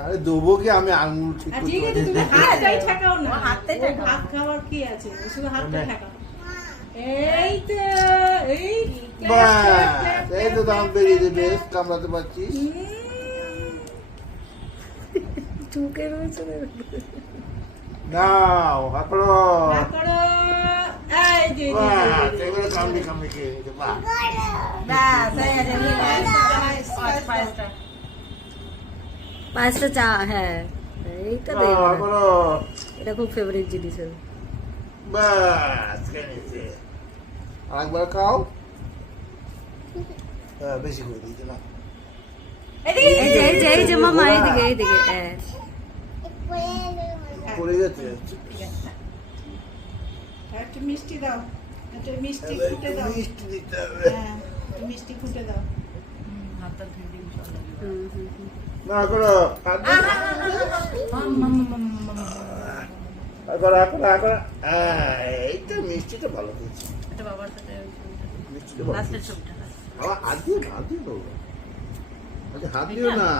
আরে দেবো কি আমি আঙুল ঠিক হাত খাওয়ার কি আছে শুধু হাতটা ঠেকাও এই তো দাম বেরিয়ে যাবে কামড়াতে পারছিস চুকে রয়েছে নাও হাত করো এই যে এবারে কামড়ি কামড়ি খেয়ে নিতে বাহ পাঁচটা চা হ্যাঁ এইটা দেখ এটা খুব ফেভারিট জিনিস বাস খেয়েছে আরেকবার খাও বেশি করে দিতে না এই যে মামা এইদিকে হ্যাঁ পড়ে গেছে একটু মিষ্টি দাও একটু মিষ্টি ফুটে দাও মিষ্টি দিতে হবে হ্যাঁ মিষ্টি ফুটে দাও না করো এইটা মিষ্টিটা ভালো দিয়েছে মিষ্টিটা ভালো হাত দিও না হাত দিও না